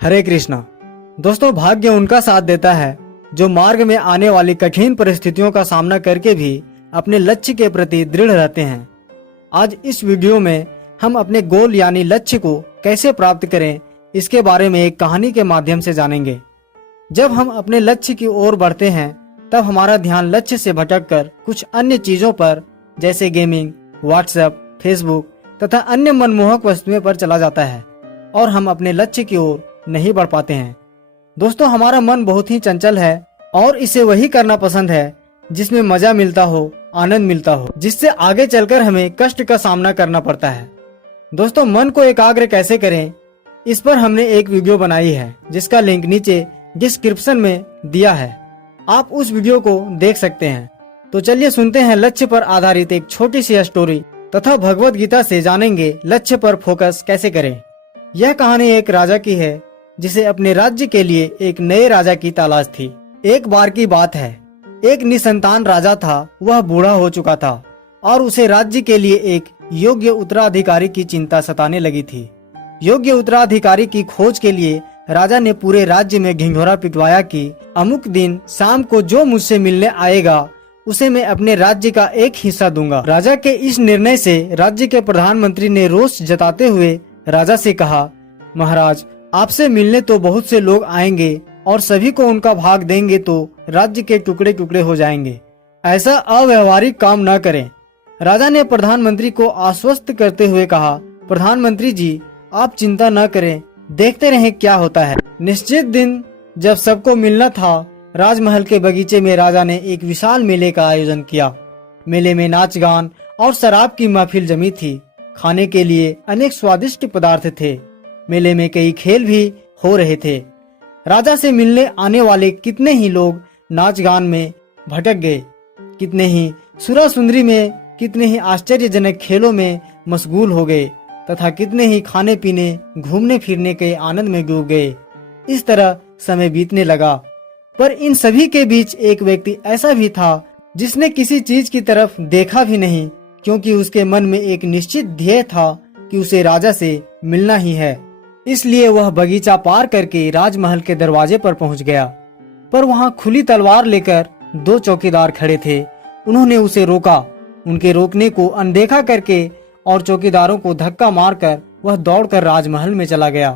हरे कृष्णा। दोस्तों, भाग्य उनका साथ देता है जो मार्ग में आने वाली कठिन परिस्थितियों का सामना करके भी अपने लक्ष्य के प्रति दृढ़ रहते हैं। आज इस वीडियो में हम अपने गोल यानी लक्ष्य को कैसे प्राप्त करें, इसके बारे में एक कहानी के माध्यम से जानेंगे। जब हम अपने लक्ष्य की ओर बढ़ते हैं तब हमारा ध्यान लक्ष्य से भटककर कुछ अन्य चीजों पर जैसे गेमिंग, व्हाट्सएप, फेसबुक तथा अन्य मनमोहक वस्तुओं पर चला जाता है और हम अपने लक्ष्य की ओर नहीं बढ़ पाते हैं। दोस्तों, हमारा मन बहुत ही चंचल है और इसे वही करना पसंद है जिसमें मजा मिलता हो, आनंद मिलता हो, जिससे आगे चलकर हमें कष्ट का सामना करना पड़ता है। दोस्तों, मन को एकाग्र कैसे करें, इस पर हमने एक वीडियो बनाई है जिसका लिंक नीचे डिस्क्रिप्शन में दिया है। आप उस वीडियो को देख सकते हैं। तो चलिए सुनते हैं लक्ष्य पर आधारित एक छोटी सी स्टोरी तथा भगवत गीता से जानेंगे लक्ष्य पर फोकस कैसे करें। यह कहानी एक राजा की है जिसे अपने राज्य के लिए एक नए राजा की तलाश थी। एक बार की बात है, एक निसंतान राजा था। वह बूढ़ा हो चुका था और उसे राज्य के लिए एक योग्य उत्तराधिकारी की चिंता सताने लगी थी। योग्य उत्तराधिकारी की खोज के लिए राजा ने पूरे राज्य में घिंघोरा पिटवाया कि अमुक दिन शाम को जो मुझसे मिलने आएगा उसे मैं अपने राज्य का एक हिस्सा दूंगा। राजा के इस निर्णय से राज्य के प्रधानमंत्री ने रोष जताते हुए राजा से कहा, महाराज, आपसे मिलने तो बहुत से लोग आएंगे और सभी को उनका भाग देंगे तो राज्य के टुकड़े टुकड़े हो जाएंगे। ऐसा अव्यवहारिक काम न करें। राजा ने प्रधानमंत्री को आश्वस्त करते हुए कहा, प्रधानमंत्री जी, आप चिंता न करें, देखते रहें क्या होता है। निश्चित दिन जब सबको मिलना था, राजमहल के बगीचे में राजा ने एक विशाल मेले का आयोजन किया। मेले में नाच गान और शराब की महफिल जमी थी। खाने के लिए अनेक स्वादिष्ट पदार्थ थे। मेले में कई खेल भी हो रहे थे। राजा से मिलने आने वाले कितने ही लोग नाच गान में भटक गए, कितने ही सुरा सुंदरी में, कितने ही आश्चर्यजनक खेलों में मशगूल हो गए तथा कितने ही खाने पीने, घूमने फिरने के आनंद में डूब गए। इस तरह समय बीतने लगा, पर इन सभी के बीच एक व्यक्ति ऐसा भी था जिसने किसी चीज की तरफ देखा भी नहीं, क्योंकि उसके मन में एक निश्चित ध्येय था कि उसे राजा से मिलना ही है। इसलिए वह बगीचा पार करके राजमहल के दरवाजे पर पहुंच गया। पर वहां खुली तलवार लेकर दो चौकीदार खड़े थे। उन्होंने उसे रोका। उनके रोकने को अनदेखा करके और चौकीदारों को धक्का मारकर वह दौड़कर राजमहल में चला गया,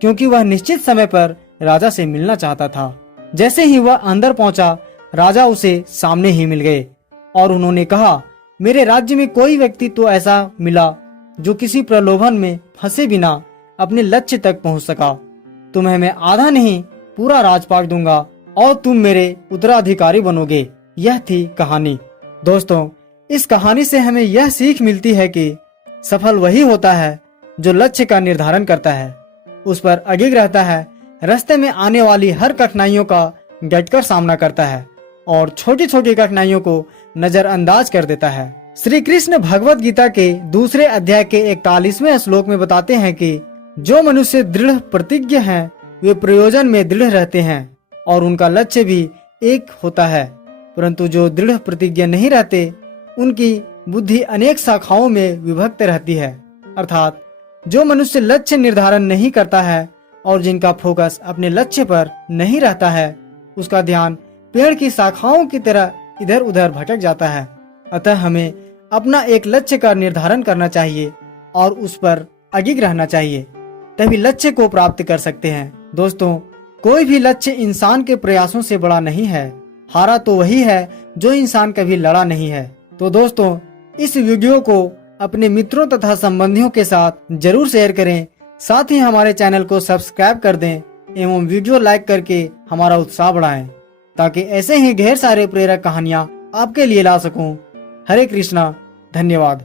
क्योंकि वह निश्चित समय पर राजा से मिलना चाहता था। जैसे ही वह अंदर पहुंचा, राजा उसे सामने ही मिल गए और उन्होंने कहा, मेरे राज्य में कोई व्यक्ति तो ऐसा मिला जो किसी प्रलोभन में फंसे बिना अपने लक्ष्य तक पहुंच सका। तुम्हें मैं आधा नहीं पूरा राजपाट दूंगा और तुम मेरे उत्तराधिकारी बनोगे। यह थी कहानी। दोस्तों, इस कहानी से हमें यह सीख मिलती है कि सफल वही होता है जो लक्ष्य का निर्धारण करता है, उस पर अडिग रहता है, रास्ते में आने वाली हर कठिनाइयों का डटकर सामना करता है और छोटी छोटी कठिनाइयों को नजरअंदाज कर देता है। श्री कृष्ण भगवत गीता के दूसरे अध्याय के 41वें श्लोक में बताते हैं कि जो मनुष्य दृढ़ प्रतिज्ञ हैं वे प्रयोजन में दृढ़ रहते हैं और उनका लक्ष्य भी एक होता है, परंतु जो दृढ़ प्रतिज्ञ नहीं रहते उनकी बुद्धि अनेक शाखाओं में विभक्त रहती है। अर्थात जो मनुष्य लक्ष्य निर्धारण नहीं करता है और जिनका फोकस अपने लक्ष्य पर नहीं रहता है, उसका ध्यान पेड़ की शाखाओं की तरह इधर उधर भटक जाता है। अतः हमें अपना एक लक्ष्य का निर्धारण करना चाहिए और उस पर अडिग रहना चाहिए, तभी लक्ष्य को प्राप्त कर सकते हैं। दोस्तों, कोई भी लक्ष्य इंसान के प्रयासों से बड़ा नहीं है। हारा तो वही है जो इंसान कभी लड़ा नहीं है। तो दोस्तों, इस वीडियो को अपने मित्रों तथा संबंधियों के साथ जरूर शेयर करें। साथ ही हमारे चैनल को सब्सक्राइब कर दें एवं वीडियो लाइक करके हमारा उत्साह बढ़ाएं, ताकि ऐसे ही ढेर सारे प्रेरक कहानियां आपके लिए ला सकूं। हरे कृष्णा। धन्यवाद।